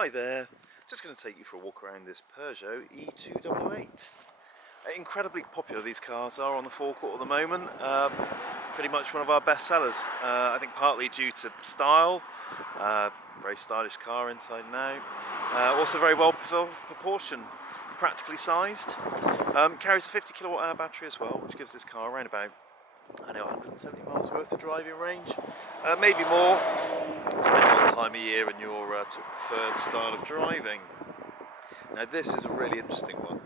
Hi there, just going to take you for a walk around this Peugeot e2008. Incredibly popular these cars are on the forecourt at the moment. Pretty much one of our best sellers. I think partly due to style, very stylish car inside and out. Also very well proportioned, practically sized. Carries a 50 kilowatt hour battery as well, which gives this car around about 170 miles worth of driving range, maybe more, depending on the time of year and your sort of preferred style of driving. Now this is a really interesting one.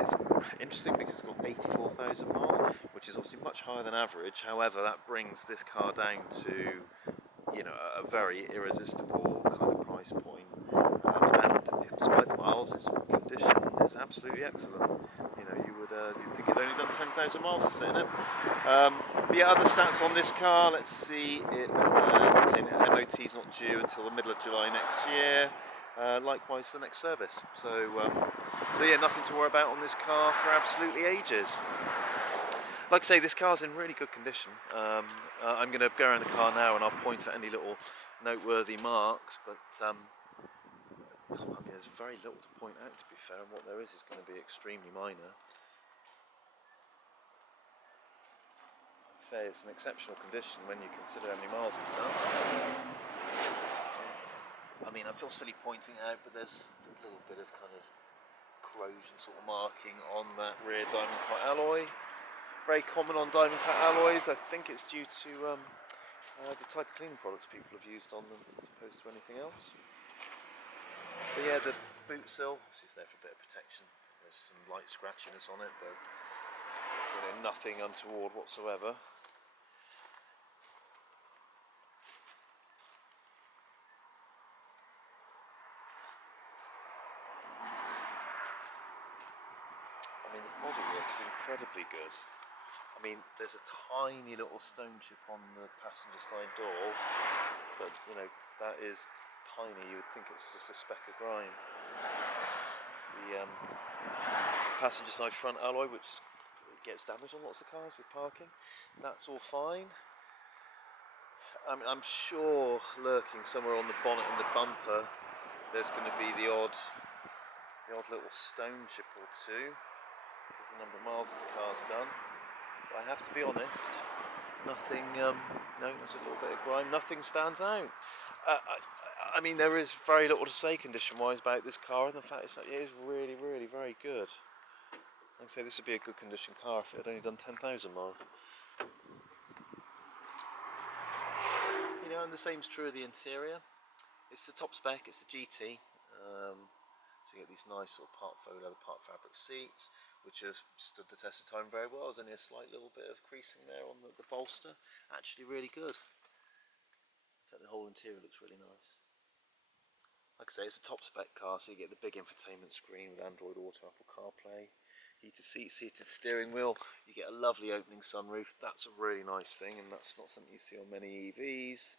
It's interesting because it's got 84,000 miles, which is obviously much higher than average. However, that brings this car down to, you know, a very irresistible kind of price point. And despite the miles, its condition is absolutely excellent. You know, you'd think it'd only done 10,000 miles to sit in it. But yeah, other stats on this car. Let's see, it's saying MOT is not due until the middle of July next year. Likewise for the next service. So yeah, nothing to worry about on this car for absolutely ages. Like I say, this car's in really good condition. I'm going to go around the car now and I'll point at any little noteworthy marks, but I mean, there's very little to point out, to be fair, and what there is going to be extremely minor. Like I say, it's an exceptional condition when you consider how many miles it's done. I mean, I feel silly pointing out, but there's a little bit of kind of corrosion sort of marking on that rear diamond cut alloy. Very common on diamond cut alloys. I think it's due to the type of cleaning products people have used on them as opposed to anything else. But yeah, the boot sill is there for a bit of protection. There's some light scratchiness on it, but you know, nothing untoward whatsoever. I mean, the bodywork is incredibly good. I mean, there's a tiny little stone chip on the passenger side door, but you know, that is tiny. You would think it's just a speck of grime. The passenger side front alloy, which gets damaged on lots of cars with parking, that's all fine. I mean, I'm sure lurking somewhere on the bonnet and the bumper, there's going to be the odd little stone chip or two, because the number of miles this car's done. But I have to be honest, nothing, no, there's a little bit of grime, nothing stands out. I mean, there is very little to say condition-wise about this car, and the fact is that it is really, really very good. I'd say this would be a good condition car if it had only done 10,000 miles. You know, and the same's true of the interior. It's the top spec, it's the GT. So you get these nice sort of part faux leather, part fabric seats, which have stood the test of time very well. There's only a slight little bit of creasing there on the bolster. Actually really good. In fact, the whole interior looks really nice. Like I say, it's a top spec car, so you get the big infotainment screen with Android Auto, Apple CarPlay, heated seats, heated steering wheel. You get a lovely opening sunroof. That's a really nice thing, and that's not something you see on many EVs.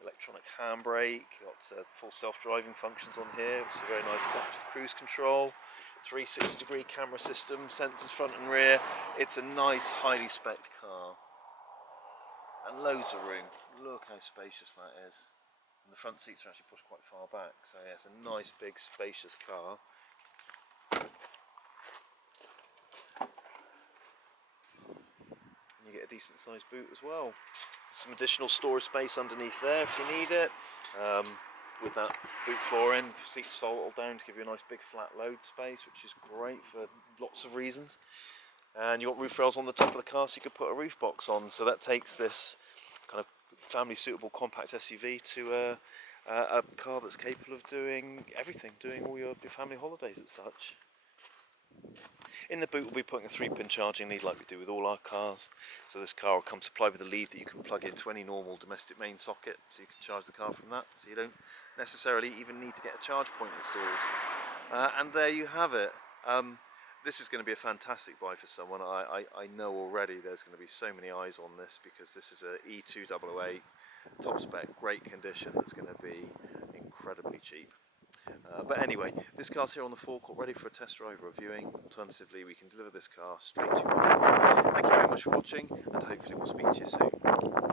Electronic handbrake, got full self-driving functions on here, which is a very nice adaptive cruise control, 360-degree camera system, sensors front and rear. It's a nice, highly spec'd car, and loads of room. Look how spacious that is. And the front seats are actually pushed quite far back, so yeah, it's a nice, big, spacious car. And you get a decent sized boot as well. Some additional storage space underneath there if you need it. With that boot floor end, seats fold down to give you a nice big flat load space, which is great for lots of reasons. And you've got roof rails on the top of the car, so you could put a roof box on. So that takes this kind of family suitable compact SUV to a car that's capable of doing everything, doing all your family holidays and such. In the boot we'll be putting a 3-pin charging lead like we do with all our cars. So this car will come supplied with a lead that you can plug into any normal domestic main socket, so you can charge the car from that, so you don't necessarily even need to get a charge point installed. And there you have it. This is going to be a fantastic buy for someone. I know already there's going to be so many eyes on this, because this is a e2008 top spec, great condition, that's going to be incredibly cheap. But anyway, this car's here on the forecourt, ready for a test drive or a viewing. Alternatively, we can deliver this car straight to you. Thank you very much for watching, and hopefully we'll speak to you soon.